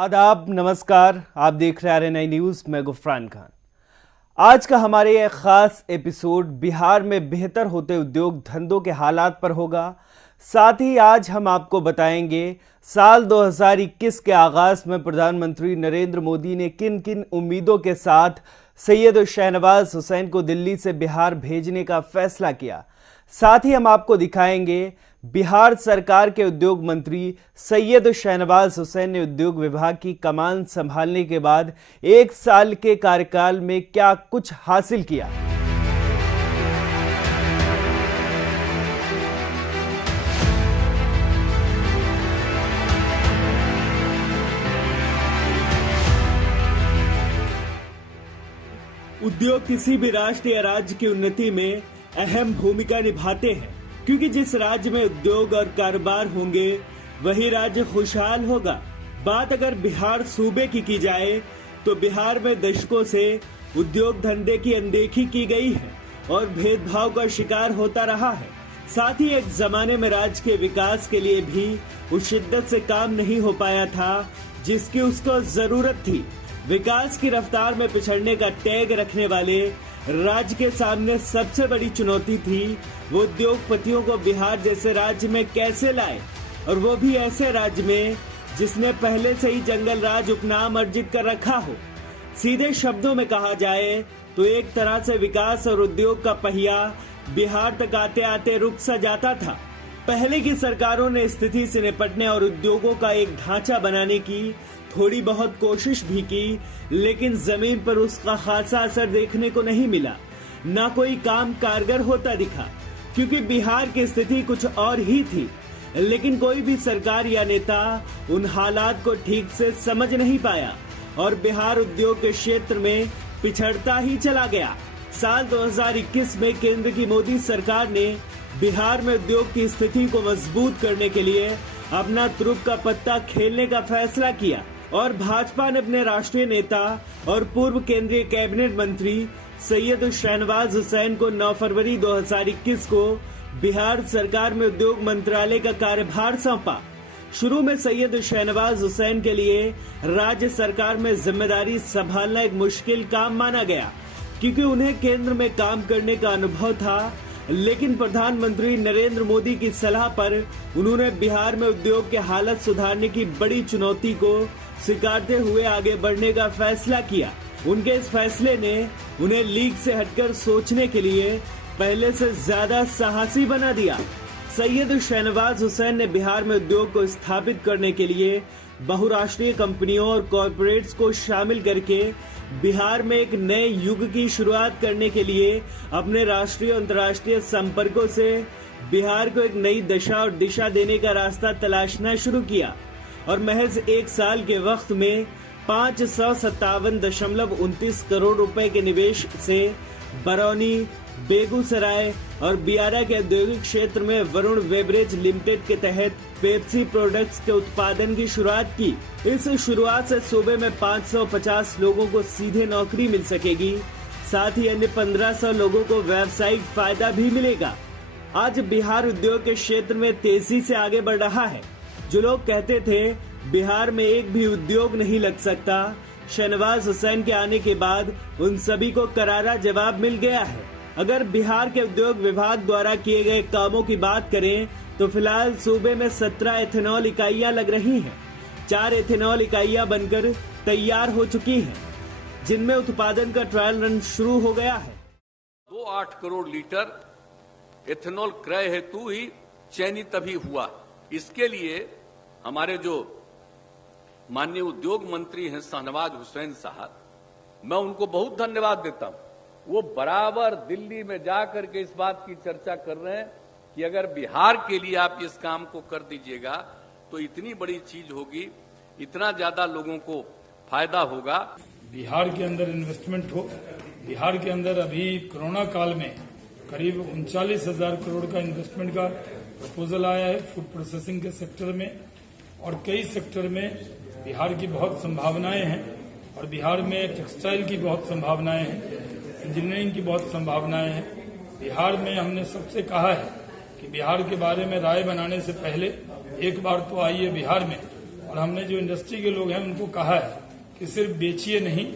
आदाब, नमस्कार। आप देख रहे हैं RNI न्यूज़। मैं गुफरान खान। आज का हमारे एक खास एपिसोड बिहार में बेहतर होते उद्योग धंधों के हालात पर होगा। साथ ही आज हम आपको बताएंगे साल 2021 के आगाज में प्रधानमंत्री नरेंद्र मोदी ने किन किन उम्मीदों के साथ सैयद शहनवाज हुसैन को दिल्ली से बिहार भेजने का फैसला किया। साथ ही हम आपको दिखाएंगे बिहार सरकार के उद्योग मंत्री सैयद शहनवाज हुसैन ने उद्योग विभाग की कमान संभालने के बाद 1 साल के कार्यकाल में क्या कुछ हासिल किया। उद्योग किसी भी राष्ट्र या राज्य की उन्नति में अहम भूमिका निभाते हैं, क्योंकि जिस राज्य में उद्योग और कारोबार होंगे वही राज्य खुशहाल होगा। बात अगर बिहार सूबे की जाए तो बिहार में दशकों से उद्योग धंधे की अनदेखी की गई है और भेदभाव का शिकार होता रहा है। साथ ही एक जमाने में राज्य के विकास के लिए भी उस शिद्दत से काम नहीं हो पाया था जिसकी उसको जरूरत थी। विकास की रफ्तार में पिछड़ने का टैग रखने वाले राज्य के सामने सबसे बड़ी चुनौती थी वो उद्योगपतियों को बिहार जैसे राज्य में कैसे लाए, और वो भी ऐसे राज्य में जिसने पहले से ही जंगल राज उपनाम अर्जित कर रखा हो। सीधे शब्दों में कहा जाए तो एक तरह से विकास और उद्योग का पहिया बिहार तक आते आते रुक सा जाता था। पहले की सरकारों ने स्थिति से निपटने और उद्योगों का एक ढांचा बनाने की थोड़ी बहुत कोशिश भी की, लेकिन जमीन पर उसका खासा असर देखने को नहीं मिला। ना कोई काम कारगर होता दिखा, क्योंकि बिहार की स्थिति कुछ और ही थी। लेकिन कोई भी सरकार या नेता उन हालात को ठीक से समझ नहीं पाया और बिहार उद्योग के क्षेत्र में पिछड़ता ही चला गया। साल 2021 में केंद्र की मोदी सरकार ने बिहार में उद्योग की स्थिति को मजबूत करने के लिए अपना तुरुप का पत्ता खेलने का फैसला किया और भाजपा ने अपने राष्ट्रीय नेता और पूर्व केंद्रीय कैबिनेट मंत्री सैयद शहनवाज हुसैन को 9 फरवरी 2021 को बिहार सरकार में उद्योग मंत्रालय का कार्यभार सौंपा। शुरू में सैयद शहनवाज हुसैन के लिए राज्य सरकार में जिम्मेदारी संभालना एक मुश्किल काम माना गया, क्योंकि उन्हें केंद्र में काम करने का अनुभव था। लेकिन प्रधानमंत्री नरेंद्र मोदी की सलाह पर उन्होंने बिहार में उद्योग के हालत सुधारने की बड़ी चुनौती को स्वीकारते हुए आगे बढ़ने का फैसला किया। उनके इस फैसले ने उन्हें लीग से हटकर सोचने के लिए पहले से ज्यादा साहसी बना दिया। सैयद शहनवाज हुसैन ने बिहार में उद्योग को स्थापित करने के लिए बहुराष्ट्रीय कंपनियों और कॉरपोरेट्स को शामिल करके बिहार में एक नए युग की शुरुआत करने के लिए अपने राष्ट्रीय और अंतर्राष्ट्रीय संपर्कों से बिहार को एक नई दशा और दिशा देने का रास्ता तलाशना शुरू किया और महज 1 साल के वक्त में 557.29 करोड़ रुपए के निवेश से बरौनी, बेगूसराय और बियारा के औद्योगिक क्षेत्र में वरुण बेवरेज लिमिटेड के तहत पेप्सी प्रोडक्ट्स के उत्पादन की शुरुआत की। इस शुरुआत से सूबे में 550 लोगों को सीधे नौकरी मिल सकेगी। साथ ही अन्य 1500 लोगों को व्यावसायिक फायदा भी मिलेगा। आज बिहार उद्योग के क्षेत्र में तेजी से आगे बढ़ रहा है। जो लोग कहते थे बिहार में एक भी उद्योग नहीं लग सकता, शहनवाज हुसैन के आने के बाद उन सभी को करारा जवाब मिल गया है। अगर बिहार के उद्योग विभाग द्वारा किए गए कामों की बात करें तो फिलहाल सूबे में 17 एथेनॉल इकाइयां लग रही हैं। 4 एथेनॉल इकाइयां बनकर तैयार हो चुकी हैं, जिनमें उत्पादन का ट्रायल रन शुरू हो गया है। 2.8 करोड़ लीटर एथेनॉल क्रय हेतु ही चयनित अभी हुआ। इसके लिए हमारे जो माननीय उद्योग मंत्री हैं शहनवाज हुसैन साहब, मैं उनको बहुत धन्यवाद देता हूं। वो बराबर दिल्ली में जाकर के इस बात की चर्चा कर रहे हैं कि अगर बिहार के लिए आप इस काम को कर दीजिएगा तो इतनी बड़ी चीज होगी, इतना ज्यादा लोगों को फायदा होगा। बिहार के अंदर इन्वेस्टमेंट हो। बिहार के अंदर अभी कोरोना काल में करीब 39,000 करोड़ का इन्वेस्टमेंट का प्रपोजल आया है फूड प्रोसेसिंग के सेक्टर में, और कई सेक्टर में बिहार की बहुत संभावनाएं हैं। और बिहार में टेक्सटाइल की बहुत संभावनाएं हैं, इंजीनियरिंग की बहुत संभावनाएं हैं। बिहार में हमने सबसे कहा है कि बिहार के बारे में राय बनाने से पहले एक बार तो आइए बिहार में और हमने जो इंडस्ट्री के लोग हैं उनको कहा है कि सिर्फ बेचिए नहीं,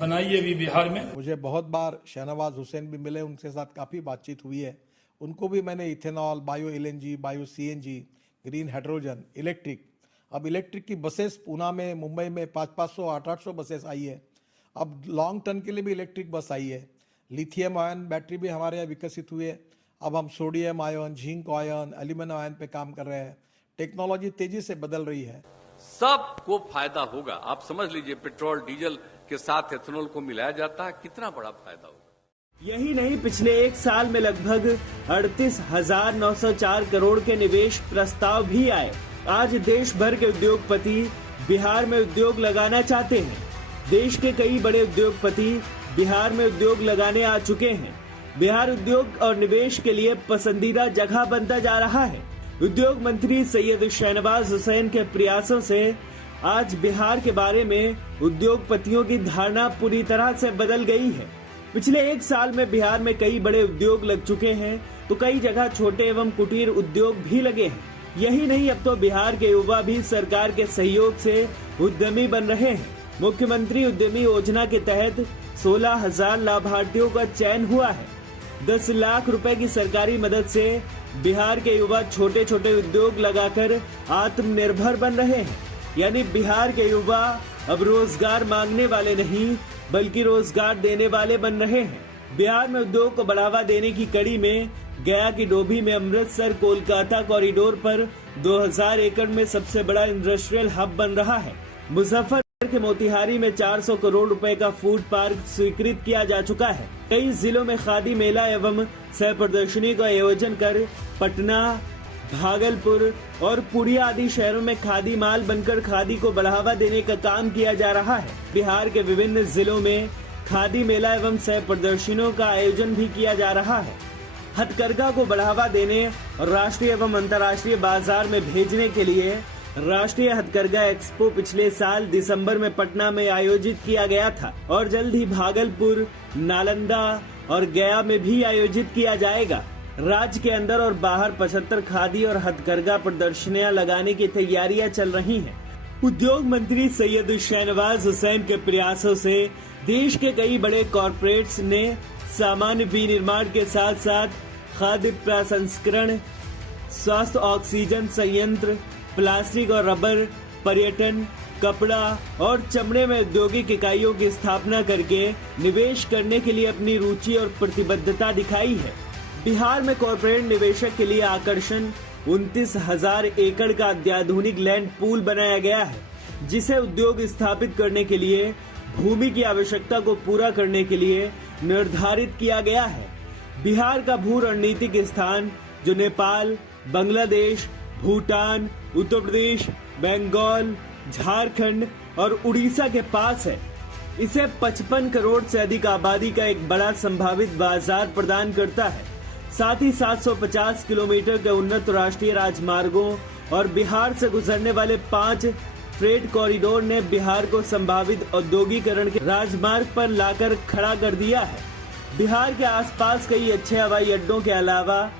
बनाइए भी बिहार में। मुझे बहुत बार शहनवाज हुसैन भी मिले, उनके साथ काफ़ी बातचीत हुई है। उनको भी मैंने ethanol, bio LNG, bio CNG, green hydrogen, electric, अब इलेक्ट्रिक की बसेस पूना में, मुंबई में 500-500, 800 बसेस आई है। अब लॉन्ग टर्न के लिए भी इलेक्ट्रिक बस आई है। लिथियम आयन बैटरी भी हमारे यहाँ विकसित हुई है। अब हम sodium ion, zinc ion, aluminium ion पे काम कर रहे हैं। टेक्नोलॉजी तेजी से बदल रही है, सबको फायदा होगा। आप समझ लीजिए, पेट्रोल डीजल के साथ एथेनॉल को मिलाया जाता है, कितना बड़ा फायदा होगा। यही नहीं, पिछले एक साल में लगभग 38,904 करोड़ के निवेश प्रस्ताव भी आए। आज देश भर के उद्योगपति बिहार में उद्योग लगाना चाहते हैं। देश के कई बड़े उद्योगपति बिहार में उद्योग लगाने आ चुके हैं। बिहार उद्योग और निवेश के लिए पसंदीदा जगह बनता जा रहा है। उद्योग मंत्री सैयद शहनवाज हुसैन के प्रयासों से आज बिहार के बारे में उद्योगपतियों की धारणा पूरी तरह से बदल गई है। पिछले एक साल में बिहार में कई बड़े उद्योग लग चुके हैं, तो कई जगह छोटे एवं कुटीर उद्योग भी लगे हैं। यही नहीं, अब तो बिहार के युवा भी सरकार के सहयोग से उद्यमी बन रहे हैं। मुख्यमंत्री उद्यमी योजना के तहत 16,000 लाभार्थियों का चयन हुआ है। 10 लाख रुपए की सरकारी मदद से बिहार के युवा छोटे छोटे उद्योग लगाकर आत्मनिर्भर बन रहे हैं। यानी बिहार के युवा अब रोजगार मांगने वाले नहीं, बल्कि रोजगार देने वाले बन रहे हैं। बिहार में उद्योग को बढ़ावा देने की कड़ी में गया की डोभी में अमृतसर कोलकाता कॉरिडोर पर 2000 एकड़ में सबसे बड़ा इंडस्ट्रियल हब बन रहा है। मुजफ्फरनगर के मोतिहारी में 400 करोड़ रुपए का फूड पार्क स्वीकृत किया जा चुका है। कई जिलों में खादी मेला एवं सह प्रदर्शनी का आयोजन कर पटना, भागलपुर और पुरिया आदि शहरों में खादी माल बनकर खादी को बढ़ावा देने का काम किया जा रहा है। बिहार के विभिन्न जिलों में खादी मेला एवं सह प्रदर्शनियों का आयोजन भी किया जा रहा है। हथकरघा को बढ़ावा देने और राष्ट्रीय एवं अंतर्राष्ट्रीय बाजार में भेजने के लिए राष्ट्रीय हथकरघा एक्सपो पिछले साल दिसंबर में पटना में आयोजित किया गया था और जल्द ही भागलपुर, नालंदा और गया में भी आयोजित किया जाएगा। राज्य के अंदर और बाहर 75 खादी और हथकरघा प्रदर्शनियां लगाने की तैयारियां चल रही हैं। उद्योग मंत्री सैयद शहनवाज हुसैन के प्रयासों से देश के कई बड़े कॉरपोरेट्स ने सामान्य विनिर्माण के साथ साथ खाद्य प्रसंस्करण, स्वास्थ्य ऑक्सीजन संयंत्र, प्लास्टिक और रबर, पर्यटन, कपड़ा और चमड़े में औद्योगिक इकाइयों की स्थापना करके निवेश करने के लिए अपनी रुचि और प्रतिबद्धता दिखाई है। बिहार में कॉरपोरेट निवेशक के लिए आकर्षण 29,000 एकड़ का अत्याधुनिक लैंड पूल बनाया गया है, जिसे उद्योग स्थापित करने के लिए भूमि की आवश्यकता को पूरा करने के लिए निर्धारित किया गया है। बिहार का भू रणनीतिक स्थान, जो नेपाल, बांग्लादेश, भूटान, उत्तर प्रदेश, बंगाल, झारखंड और उड़ीसा के पास है, इसे 55 करोड़ से अधिक आबादी का एक बड़ा संभावित बाजार प्रदान करता है। साथ ही 750 किलोमीटर के उन्नत राष्ट्रीय राजमार्गों और बिहार से गुजरने वाले 5 फ्रेट कॉरिडोर ने बिहार को संभावित औद्योगिकरण के राजमार्ग पर लाकर खड़ा कर दिया है। बिहार के आसपास कई अच्छे हवाई अड्डों के अलावा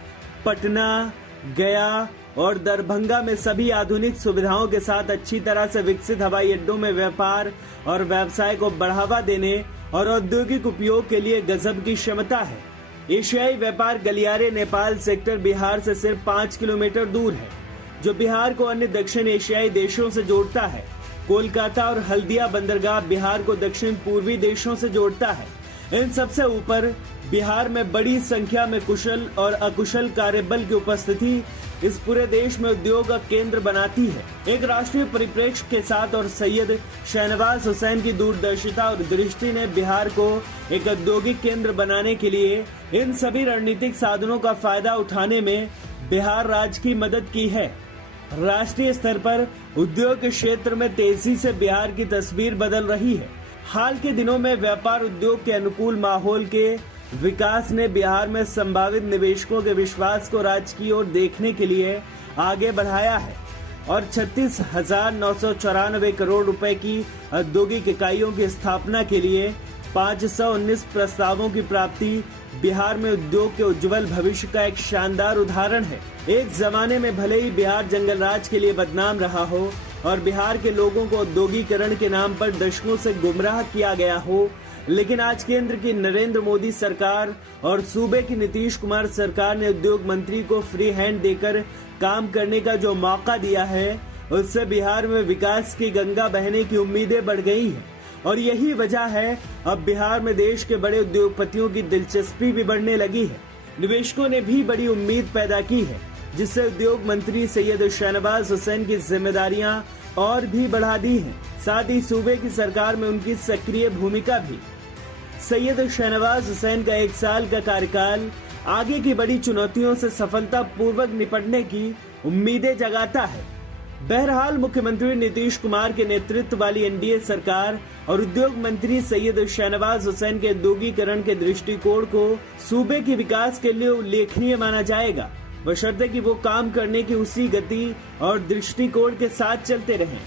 पटना, गया और दरभंगा में सभी आधुनिक सुविधाओं के साथ अच्छी तरह से विकसित हवाई अड्डों में व्यापार और व्यवसाय को बढ़ावा देने और औद्योगिक उपयोग के लिए गजब की क्षमता है। एशियाई व्यापार गलियारे नेपाल सेक्टर बिहार से सिर्फ 5 किलोमीटर दूर है, जो बिहार को अन्य दक्षिण एशियाई देशों से जोड़ता है। कोलकाता और हल्दिया बंदरगाह बिहार को दक्षिण पूर्वी देशों से जोड़ता है। इन सबसे ऊपर बिहार में बड़ी संख्या में कुशल और अकुशल कार्यबल की उपस्थिति इस पूरे देश में उद्योग का केंद्र बनाती है। एक राष्ट्रीय परिप्रेक्ष्य के साथ और सैयद शहनवाज हुसैन की दूरदर्शिता और दृष्टि ने बिहार को एक औद्योगिक केंद्र बनाने के लिए इन सभी रणनीतिक साधनों का फायदा उठाने में बिहार राज्य की मदद की है। राष्ट्रीय स्तर पर उद्योग के क्षेत्र में तेजी से बिहार की तस्वीर बदल रही है। हाल के दिनों में व्यापार उद्योग के अनुकूल माहौल के विकास ने बिहार में संभावित निवेशकों के विश्वास को राज्य की ओर देखने के लिए आगे बढ़ाया है और 36,994 करोड़ रुपए की औद्योगिक इकाइयों की स्थापना के लिए 519 प्रस्तावों की प्राप्ति बिहार में उद्योग के उज्जवल भविष्य का एक शानदार उदाहरण है। एक जमाने में भले ही बिहार जंगल राज के लिए बदनाम रहा हो, और बिहार के लोगों को औद्योगिकरण के नाम पर दशकों से गुमराह किया गया हो, लेकिन आज केंद्र की नरेंद्र मोदी सरकार और सूबे की नीतीश कुमार सरकार ने उद्योग मंत्री को फ्री हैंड देकर काम करने का जो मौका दिया है, उससे बिहार में विकास की गंगा बहने की उम्मीदें बढ़ गई हैं। और यही वजह है अब बिहार में देश के बड़े उद्योगपतियों की दिलचस्पी भी बढ़ने लगी है। निवेशकों ने भी बड़ी उम्मीद पैदा की है, जिससे उद्योग मंत्री सैयद शाहनवाज हुसैन की जिम्मेदारियां और भी बढ़ा दी हैं। साथ ही सूबे की सरकार में उनकी सक्रिय भूमिका भी। सैयद शाहनवाज हुसैन का 1 साल का कार्यकाल आगे की बड़ी चुनौतियों से सफलता पूर्वक निपटने की उम्मीदें जगाता है। बहरहाल मुख्यमंत्री नीतीश कुमार के नेतृत्व वाली एनडीए सरकार और उद्योग मंत्री सैयद शाहनवाज हुसैन के औद्योगिकरण के दृष्टिकोण को सूबे के विकास के लिए उल्लेखनीय माना जाएगा, बशर्ते कि वो काम करने की उसी गति और दृष्टिकोण के साथ चलते रहें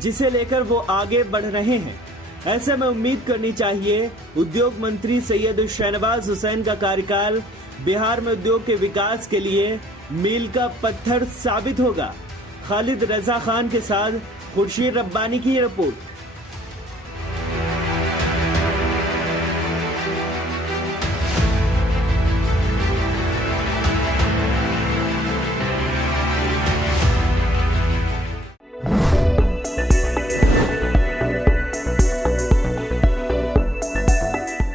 जिसे लेकर वो आगे बढ़ रहे हैं। ऐसे में उम्मीद करनी चाहिए उद्योग मंत्री सैयद शाहनवाज हुसैन का कार्यकाल बिहार में उद्योग के विकास के लिए मील का पत्थर साबित होगा। खालिद रजा खान के साथ खुर्शीद रब्बानी की रिपोर्ट।